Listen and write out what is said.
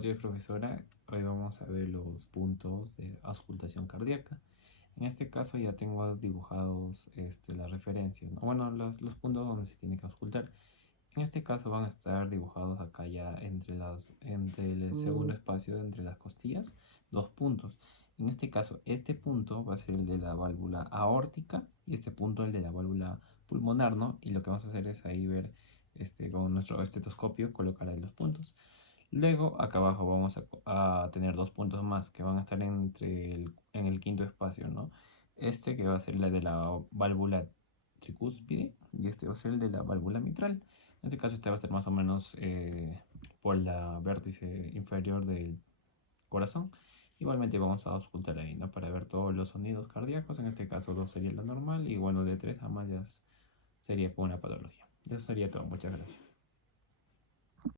Buenos días, profesora. Hoy vamos a ver los puntos de auscultación cardíaca. En este caso ya tengo dibujados las referencias, ¿no? Bueno, los puntos donde se tiene que auscultar. En este caso van a estar dibujados acá ya entre el segundo espacio entre las costillas, dos puntos. En este caso, este punto va a ser el de la válvula aórtica y este punto el de la válvula pulmonar, ¿no? Y lo que vamos a hacer es ahí ver con nuestro estetoscopio, colocar ahí los puntos. Luego, acá abajo vamos a tener dos puntos más que van a estar en el quinto espacio, ¿no? Este que va a ser la de la válvula tricúspide y este va a ser el de la válvula mitral. En este caso, este va a estar más o menos por la vértice inferior del corazón. Igualmente vamos a auscultar ahí, ¿no? Para ver todos los sonidos cardíacos. En este caso, dos sería lo normal y bueno, de tres a más ya sería con una patología. Eso sería todo. Muchas gracias.